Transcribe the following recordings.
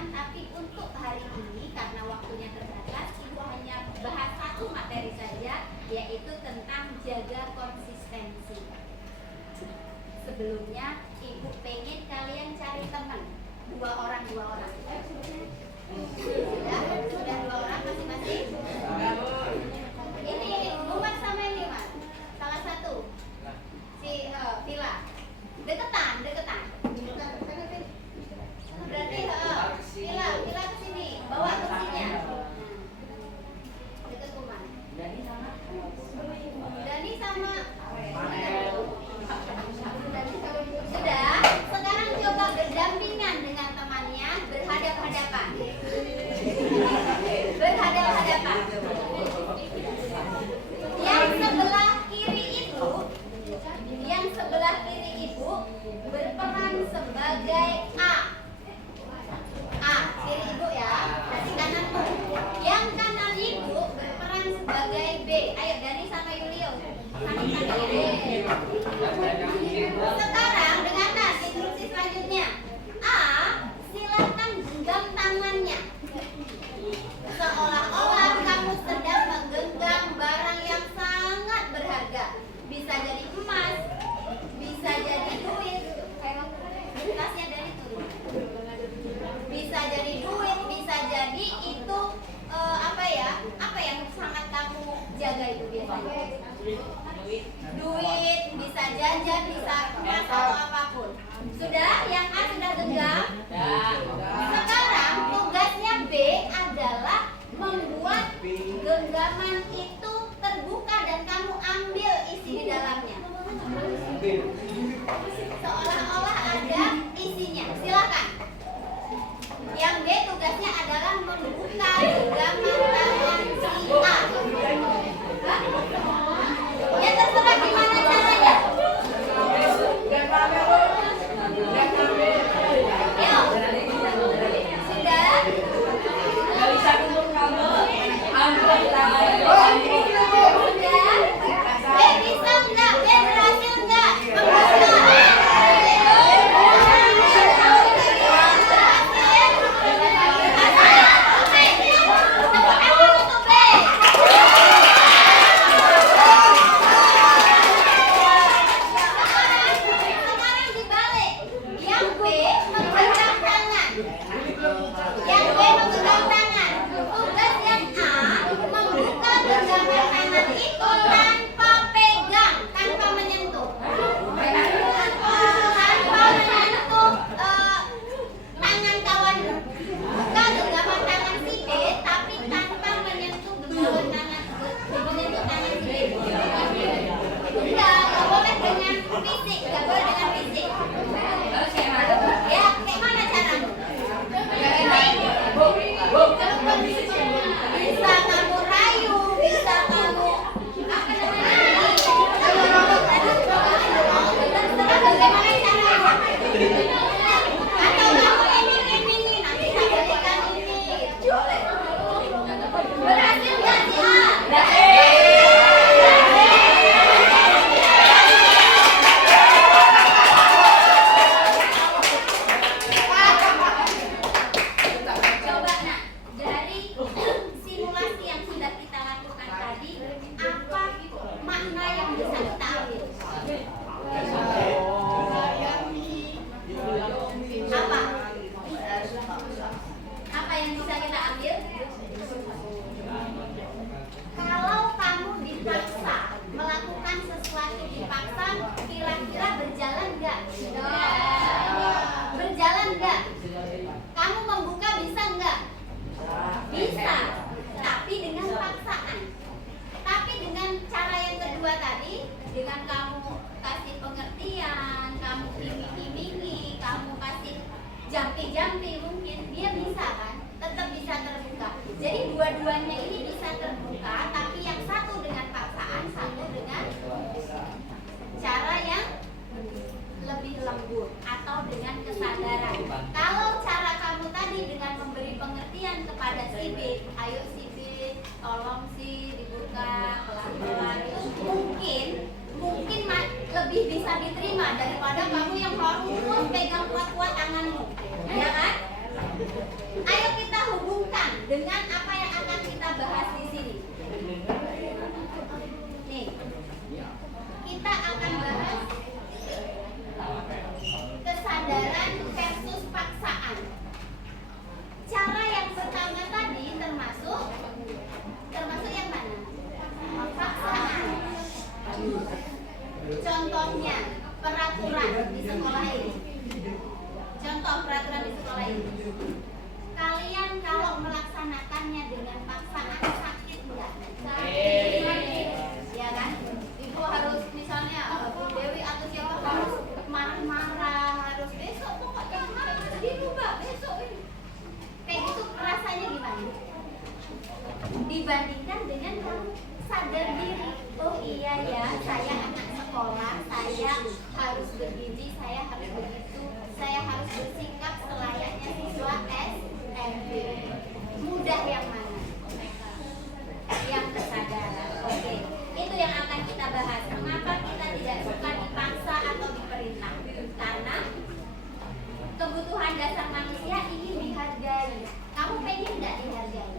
teman-teman, tapi untuk hari ini karena waktunya terbatas, Ibu hanya bahas satu materi saja, yaitu tentang jaga konsistensi. Sebelumnya Ibu pengen kalian cari teman, dua orang. Sudah 2 orang masing-masing. Ini Umar sama ini Mas, salah satu si Vila. Deketan. Berarti Vila kesini, bawa kursinya. Deket Umar. Dani sama sudah. Sekarang coba berdampingan dengan temannya, berhadap-hadapan. Yang sebelah kiri ibu berperan sebagai A, kiri ibu ya, kasih kananmu. Yang kanan ibu berperan sebagai B. Ayo Dani sama Yulio, sekarang dengarkan instruksi selanjutnya. A, silakan genggam tangannya seolah-olah kamu sedang menggenggam barang yang sangat berharga. Bisa jadi emas, bisa jadi duit. Tasnya dari turun. Bisa jadi duit, bisa jadi itu apa yang sangat kamu jaga itu biasanya. Duit, bisa jajan, bisa emas atau apapun. Sudah, yang A sudah genggam. Sekarang tugasnya B adalah membuat genggaman itu terbuka dan kamu ambil isi di dalamnya. Seolah-olah ada isinya. Silakan. Yang B tugasnya adalah membuka genggaman tangan si A. Ya terserah gimana caranya. Dua-duanya ini bisa terbuka, tapi yang satu dengan paksaan, satu dengan cara yang lebih lembut atau dengan kesadaran. Kalau cara kamu tadi dengan memberi pengertian kepada si B, ayo si B, tolong si dibuka pelan-pelan, itu mungkin lebih bisa diterima daripada kamu yang harus pegang kuat-kuat tanganmu, ya kan? dengan apa yang akan kita bahas di sini. Nih, kita akan bahas kesadaran versus paksaan. Cara yang pertama tadi termasuk yang mana? Paksaan. Contohnya peraturan di sekolah ini. Contoh peraturan di sekolah ini. Kalian kalau melaksanakannya dengan paksaan sakit enggak? Sakit. Ya kan? Ibu harus misalnya Bu Dewi atau siapa harus marah-marah, harus besok pokoknya harus dirubah besok ini. Kayak gitu rasanya gimana? Dibandingkan dengan kamu sadar diri, oh iya ya, saya anak sekolah, saya harus begini, saya harus begitu, saya harus bersikap selayaknya siswa SMP. Mudah yang mana? Yang kesadaran. Oke, itu yang akan kita bahas. Mengapa kita tidak suka dipaksa atau diperintah? Karena kebutuhan dasar manusia ingin dihargai. Kamu pengen nggak dihargai?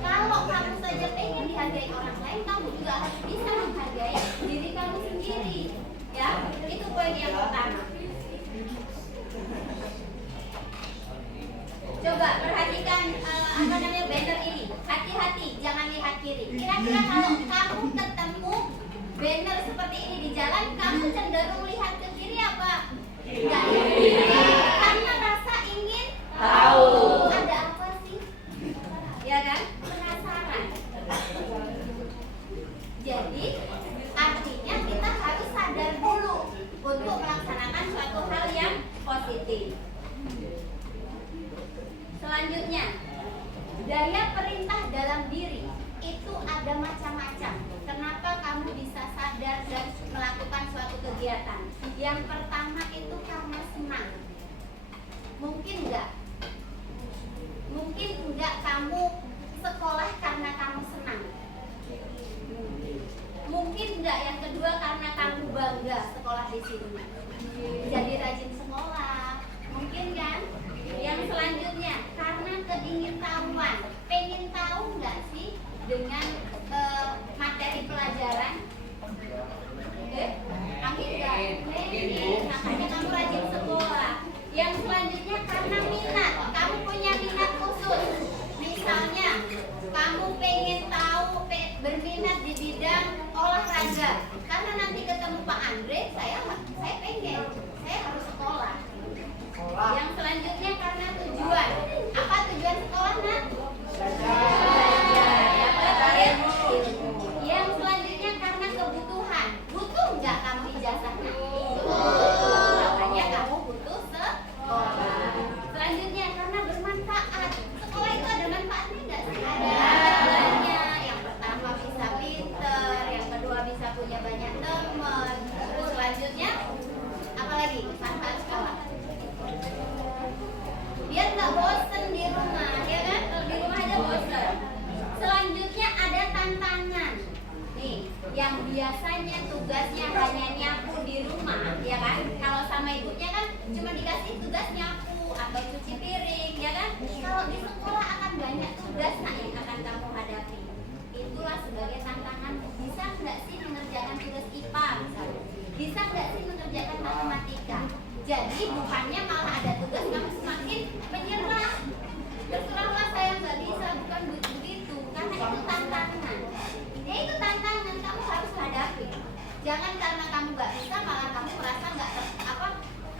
Kalau kamu saja pengen dihargai orang lain, kamu juga harus bisa menghargai diri kamu sendiri. Ya, itu poin yang pertama. Coba perhatikan banner ini. Hati-hati, jangan lihat kiri. Kira-kira kalau kamu ketemu banner seperti ini di jalan, kamu cenderung lihat ke kiri apa? Enggak ya? Karena rasa ingin tahu. Ada apa sih? Ya kan? Penasaran. Jadi artinya kita harus sadar dulu untuk melaksanakan suatu hal yang positif. Selanjutnya, daya perintah dalam diri itu ada macam-macam. Kenapa kamu bisa sadar dan melakukan suatu kegiatan? Yang pertama itu karena senang. Mungkin enggak? Mungkin enggak kamu sekolah karena kamu senang. Mungkin enggak yang kedua karena kamu bangga sekolah di sini. Jadi rajin sekolah. Mungkin kan? Yang selanjutnya karena keingintahuan. Pengen tahu enggak sih dengan materi pelajaran? Amin enggak? Makanya kamu rajin sekolah. Yang selanjutnya karena minat. Kamu punya minat khusus. Misalnya kamu pengen tahu berminat di bidang olahraga. Karena nanti ketemu Pak Andre, saya pengen, saya harus sekolah. Yang selanjutnya karena tujuan. Apa tujuan sekolah, Nak? Yang selanjutnya karena kebutuhan. Butuh nggak kamu ijazahnya? Makanya kamu butuh sekolah. Selanjutnya karena bermanfaat. Sekolah itu ada manfaatnya nggak sih? Ada. Yang pertama bisa pinter, yang kedua bisa punya banyak teman. Terus selanjutnya apa lagi? Manfaat sekolah. Biar nggak bosen di rumah, ya kan? Kalau di rumah aja bosen. Selanjutnya ada tantangan. Nih, yang biasanya tugasnya hanya nyapu di rumah, ya kan? Kalau sama ibunya kan cuma dikasih tugas nyapu atau cuci piring, ya kan? Kalau di sekolah akan banyak tugas yang akan kamu hadapi. Itulah sebagai tantangan. Bisa nggak sih mengerjakan tugas IPA misalnya? Bisa nggak sih mengerjakan matematika? Jadi bukannya malah ada tugas kamu semakin menyerah. Terserahlah saya nggak bisa, bukan begitu. Karena itu tantangan. Ya itu tantangan kamu harus hadapi. Jangan karena kamu nggak bisa malah kamu merasa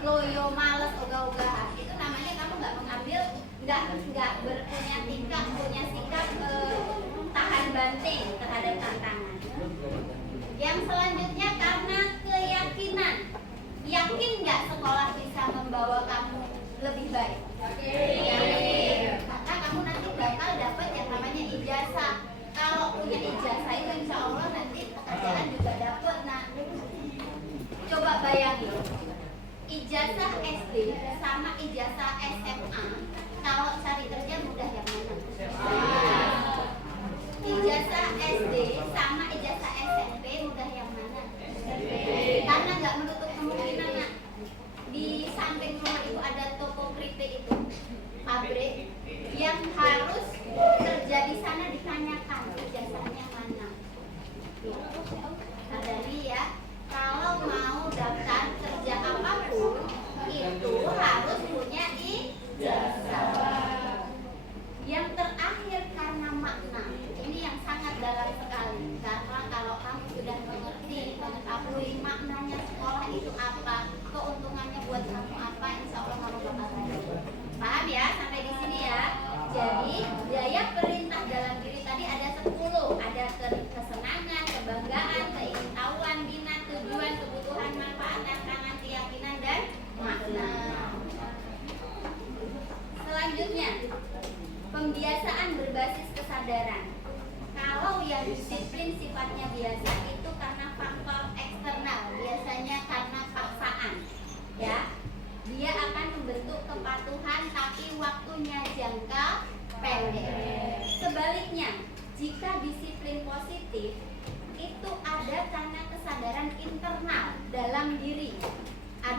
loyo, males, ogah-ogahan. Itu namanya kamu nggak mengambil, nggak punya sikap tahan banting terhadap tantangan. Yang selanjutnya karena keyakinan. Yakin nggak sekolah bisa membawa kamu lebih baik? Yakin. Karena kamu nanti bakal dapat yang namanya ijazah. Kalau punya ijazah itu insya Allah nanti pekerjaan juga dapat. Nah, coba bayangin ijazah SD sama ijazah SMA. Kalau cari kerja mudah yang mana? Ijazah SD sama ijazah SMP mudah yang mana? Karena nggak menutup kemungkinan, Nak. Di samping rumah itu ada toko keripik itu, pabrik yang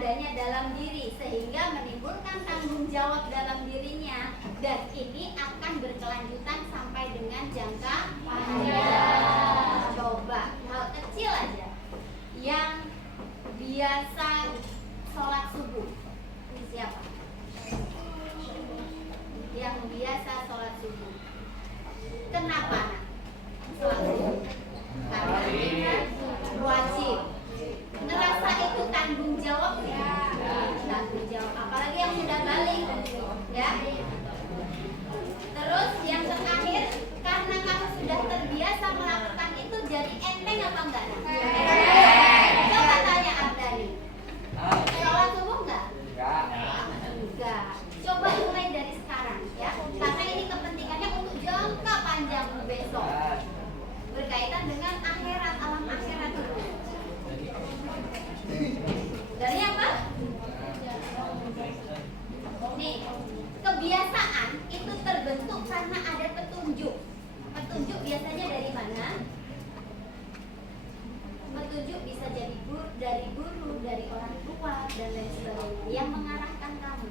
adanya dalam diri sehingga menimbulkan tanggung jawab dalam dirinya, dan ini akan berkelanjutan sampai dengan jangka panjang. Coba hal kecil aja yang biasa sholat subuh, ini siapa? Yang biasa sholat subuh, kenapa nak sholat subuh? Karena wajib. Ngerasa itu tanggung jawab ya, tanggung jawab. Apalagi yang sudah balik, ya. Terus yang terakhir, karena kamu sudah terbiasa melakukan itu, jadi enteng apa enggak? Coba tanya Ardani, sholat subuh enggak? Enggak. Coba mulai dari sekarang, ya. Karena ini kepentingannya untuk jangka panjang besok, berkaitan dengan akhirat, alam akhirat itu. Dari apa? Nih, kebiasaan itu terbentuk karena ada petunjuk. Petunjuk biasanya dari mana? Petunjuk bisa jadi dari guru, dari orang tua, dan lain sebagainya yang mengarahkan kamu.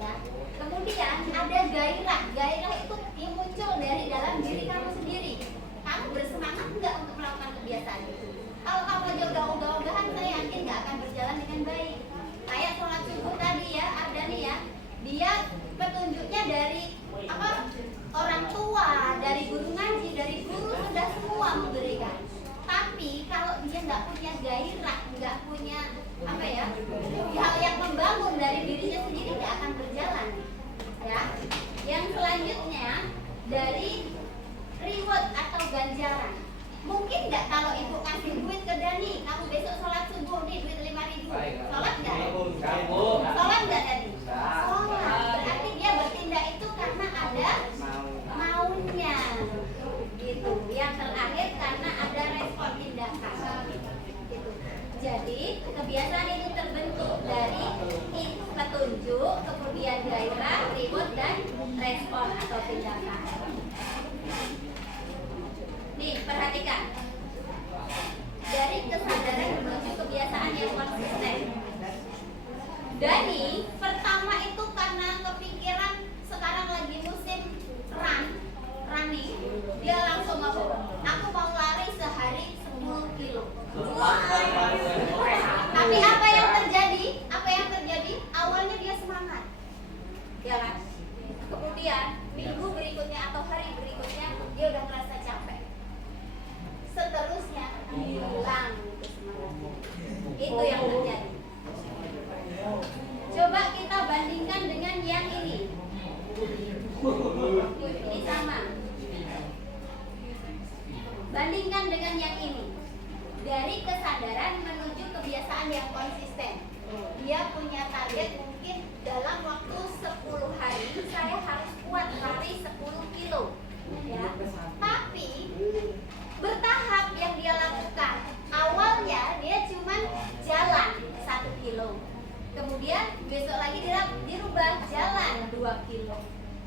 Ya. Kemudian ada gairah. Gairah itu yang muncul dari dalam diri kamu sendiri. Kamu bersemangat enggak untuk melakukan kebiasaan itu? Kalau kamu aja udah ogah-ogahan, saya yakin nggak akan berjalan dengan baik. Kayak sholat subuh tadi ya, Ardani ya, dia petunjuknya dari apa? Orang tua, dari guru ngaji, dari guru sudah semua memberikan. Tapi kalau dia nggak punya gairah, nggak punya apa ya, hal yang membangun dari dirinya sendiri, nggak akan berjalan. Ya, yang selanjutnya dari reward atau ganjaran. Mungkin nggak kalau ibu kasih duit ke Dani, kamu besok sholat subuh nih, duit 5.000, sholat nggak? Sholat nggak Dani? Sholat. Berarti dia bertindak itu karena ada maunya, gitu. Yang terakhir karena ada respon tindakan, gitu. Jadi kebiasaan itu terbentuk dari petunjuk, kemudian gairah, reward, dan respon atau tindakan. Nih, perhatikan. Dari kesadaran menuju kebiasaan yang konsisten. Dani pertama itu karena kepikiran sekarang lagi musim running, dia langsung ngomong, aku mau lari sehari 10 kilo. Tapi apa yang terjadi? Awalnya dia semangat, ya kan? Kemudian minggu berikutnya atau hari berikutnya dia udah merasa capek. Seterusnya hilang itu semangatnya. Itu yang terjadi. Coba kita bandingkan dengan yang ini. Ini sama. Bandingkan dengan yang ini. Dari kesadaran menuju kebiasaan yang konsisten. Dia punya target mungkin dalam waktu 10 hari saya harus kuat lari 10 kilo. Ya. Tapi bertahap yang dia lakukan. Awalnya dia cuma jalan 1 kilo. Kemudian besok lagi dirubah jalan 2 kilo.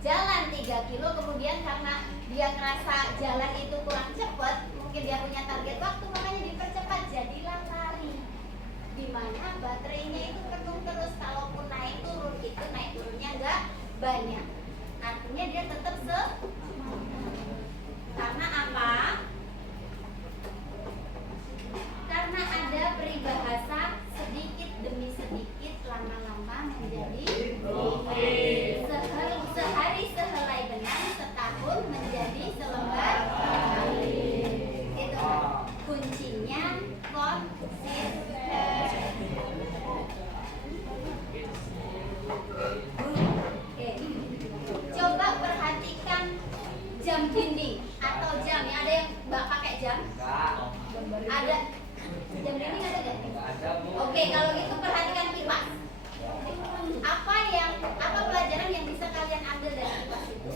Jalan 3 kilo, kemudian karena dia ngerasa jalan itu kurang cepat, mungkin dia punya target waktu, makanya dipercepat, jadilah lari. Dimana baterainya itu penuh terus, kalaupun naik turun, itu naik turunnya nggak banyak. Artinya dia tetap karena apa? Karena ada peribahasa sedikit demi sedikit, lama-lama menjadi sehari sehelai benang, setahun menjadi selembar kain. Itu kuncinya konsisten. Oke. Coba perhatikan jam dinding atau jam ya, ada yang mbak pakai jam? Ada jam dinding ada nggak? Oke, kalau gitu perhatikan kipas. Apa pelajaran yang bisa kalian ambil dari kipas itu?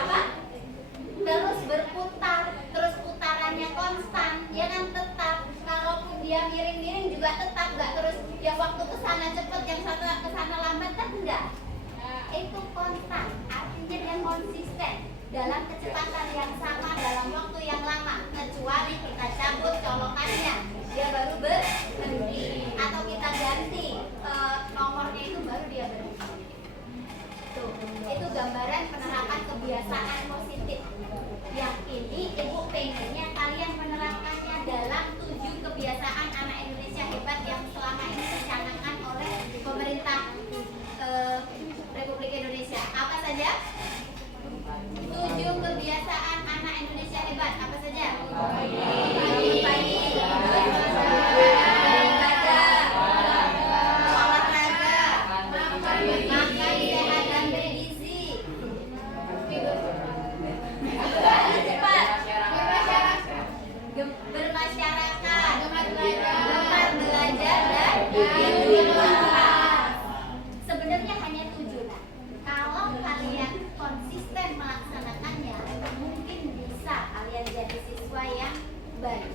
Apa? Terus berputar, terus putarannya konstan, ya kan, tetap. Kalaupun dia miring-miring juga tetap, nggak terus yang waktu kesana cepet, yang satu kesana lambat, kan enggak. Itu konstan, artinya dia konsisten dalam kecepatan yang sama dalam waktu yang lama. kecuali kita cabut colokannya, dia baru berhenti, atau kita ganti nomornya itu baru dia berhenti. Tuh, itu gambaran penerapan kebiasaan positif. Yang ini ibu pengennya kalian menerapkannya dalam 7 kebiasaan anak Indonesia hebat yang selama ini dicanangkan oleh pemerintah Republik Indonesia. Apa saja? 7 kebiasaan anak Indonesia hebat. Apa saja? Pagi-pagi beribadah, olahraga, makan sehat dan bergizi. Cepat. Bermasyarakat, gemar belajar dan beribadah. Sebenarnya hanya 7. Kalau kalian konsisten melaksanakannya, mungkin bisa kalian jadi siswa yang baik.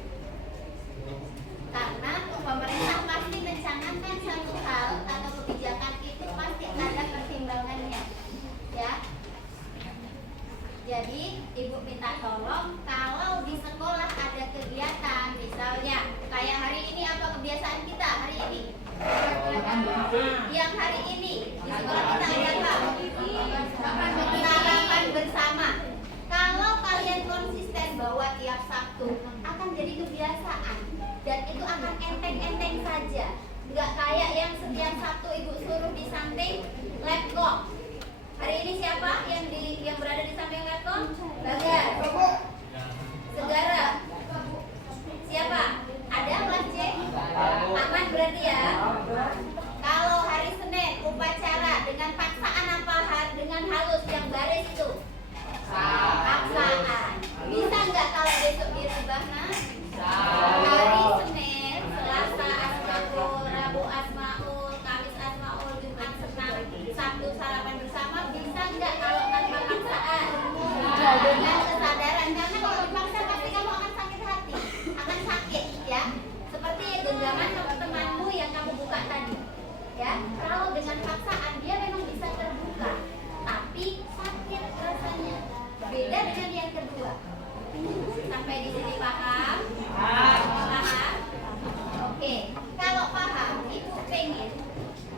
Karena pemerintah pasti mencanangkan satu hal atau kebijakan itu pasti ada pertimbangannya, ya. Jadi ibu minta tolong kalau di sekolah ada kegiatan, misalnya kayak hari ini apa kebiasaan kita hari ini? Yang hari ini di sekolah kita ada apa? Sarapan bersama. Kalau kalian konsisten bahwa tiap Sabtu akan jadi kebiasaan dan itu akan enteng-enteng saja. Nggak kayak yang setiap Sabtu ibu suruh di samping laptop. Hari ini siapa yang berada di samping laptop? Bagas, Segara. Siapa? Ada kelas C? Aman berarti ya. Kalau hari Senin upacara dengan paksaan apa? Dengan halus yang baris itu? Paksaan. Bisa nggak kalau besok dirubah? Hari Senin, Selasa asmaul, Rabu asmaul, Kamis asmaul, Jumat senam, Sabtu sarapan bersama. Bisa nggak kalau tanpa paksaan? Dengan kesadaran, karena kalau dipaksa pasti kamu akan sakit hati, akan sakit ya. Seperti genggaman teman-temanmu yang kamu buka tadi, ya. Kalau dengan paksaan dia memang bisa terbuka, tapi sakit rasanya. Beda dengan yang kedua. Sampai di sini paham? Paham? Oke. Kalau paham, ibu pengen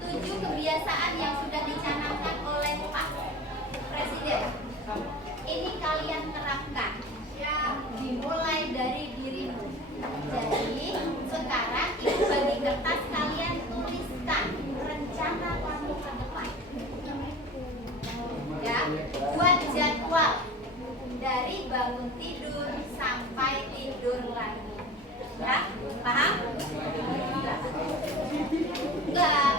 7 kebiasaan yang sudah dicanangkan oleh Pak Presiden. Ini kalian terapkan. Dimulai dari dirimu. Jadi sekarang ibu bagi kertas, kalian tuliskan rencana kamu ke depan. Ya, buat jadwal dari bangun tidur sampai tidur lagi. Ya, paham? Enggak.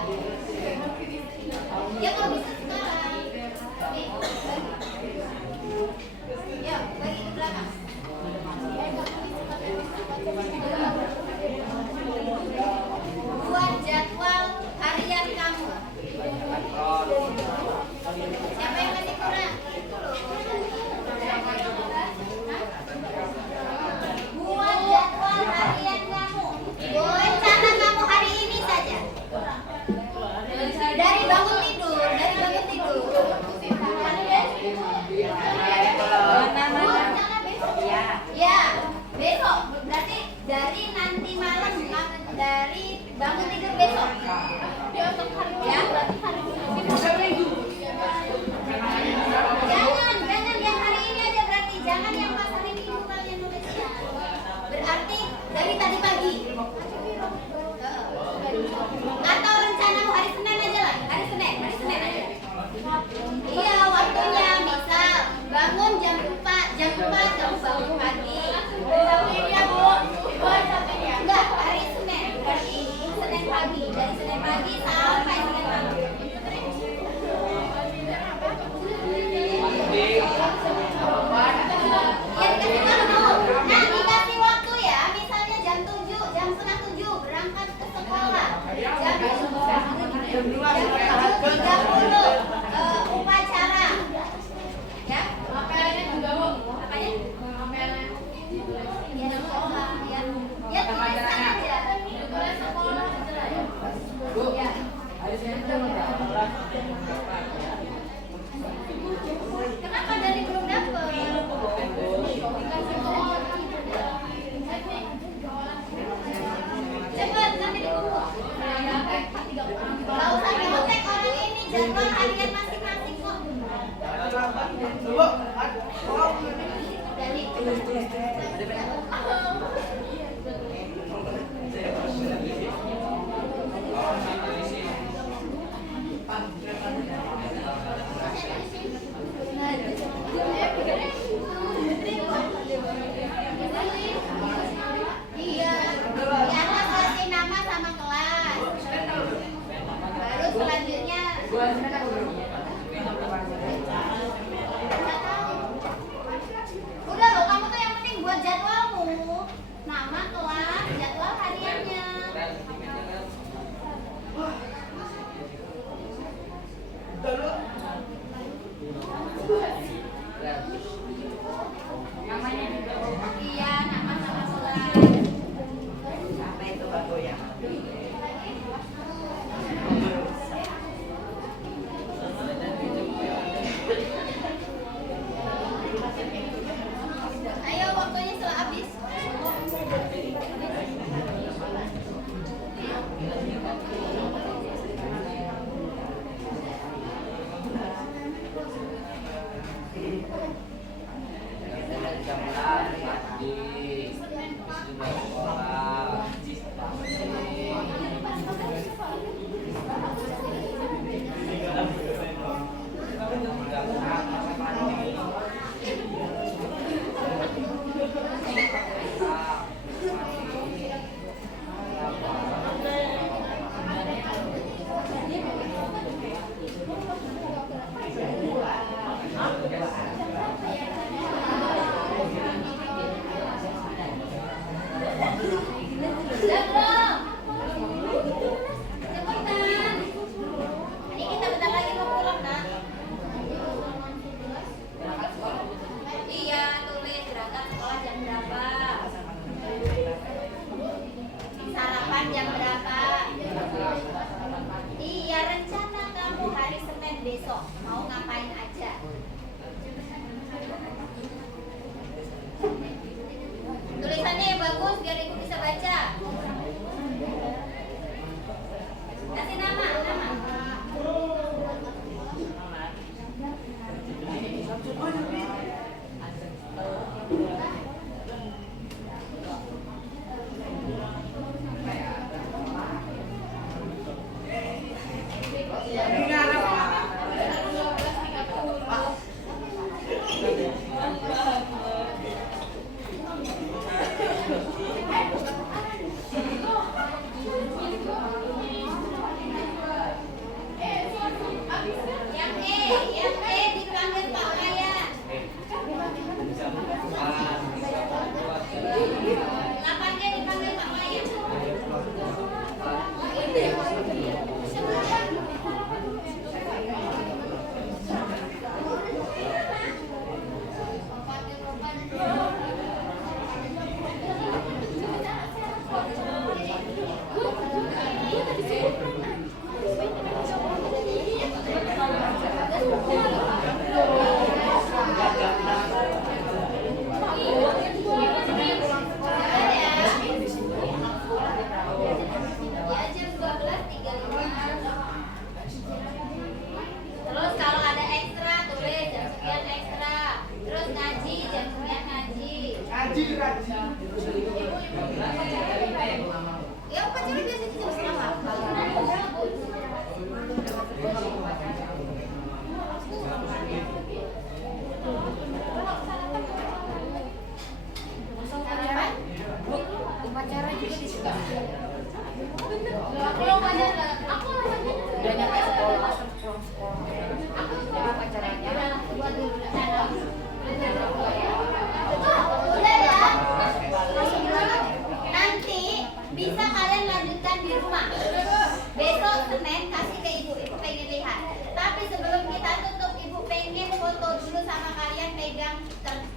Ya kalau bisa sekarang. Ya, bagi ke belakang. Buat jadwal harian kamu. Siapa yang masih kurang? Buat jadwal harian kamu. Rencana kamu hari ini saja. Dari bangun tidur, Ya, besok. Berarti dari nanti malam, dari bangun tidur besok. Ya. Jangan yang hari ini aja berarti. Jangan yang pas hari Minggu kalian nulisnya. Berarti dari tadi pagi. Atau rencanamu hari Senin aja lah. Hari Senin aja. Iya, waktunya misal bangun jam 4 kamu bangun pagi. Iya, Bu. Enggak, hari Senin. Berarti Senin pagi. Dari Senin pagi sampai Senin malam. nama kelas, jadwal hariannya. Namanya juga. Iya, nama sama kelas. Apa itu Pak Goya? Ayo waktunya setelah habis. Udah belum? Cepetan. Ini kita bentar lagi mau pulang, Nak. Iya, tulis berangkat sekolah jam berapa? Sarapan jam berapa? Iya, rencana kamu hari Senin besok mau ngapain aja? Tulisannya yang bagus biar ibu bisa baca. Kasih nama. Yang E dipanggil Pak Ryan. 8 E dipanggil Pak Ryan. Ya jam 12.35. Terus kalau ada ekstra tulis jam sekian ekstra. Terus ngaji jam sekian ngaji. Ngaji. Ya upacara biasanya jam setengah. Sarapan? Upacara juga di situ. Aku udah nyampe sekolah. Upacaranya. Udah ya. Nanti bisa kalian lanjutkan di rumah. Besok Senin kasih ke ibu pengen lihat. Tapi sebelum kita tutup, ibu pengen foto dulu sama kalian pegang kertas.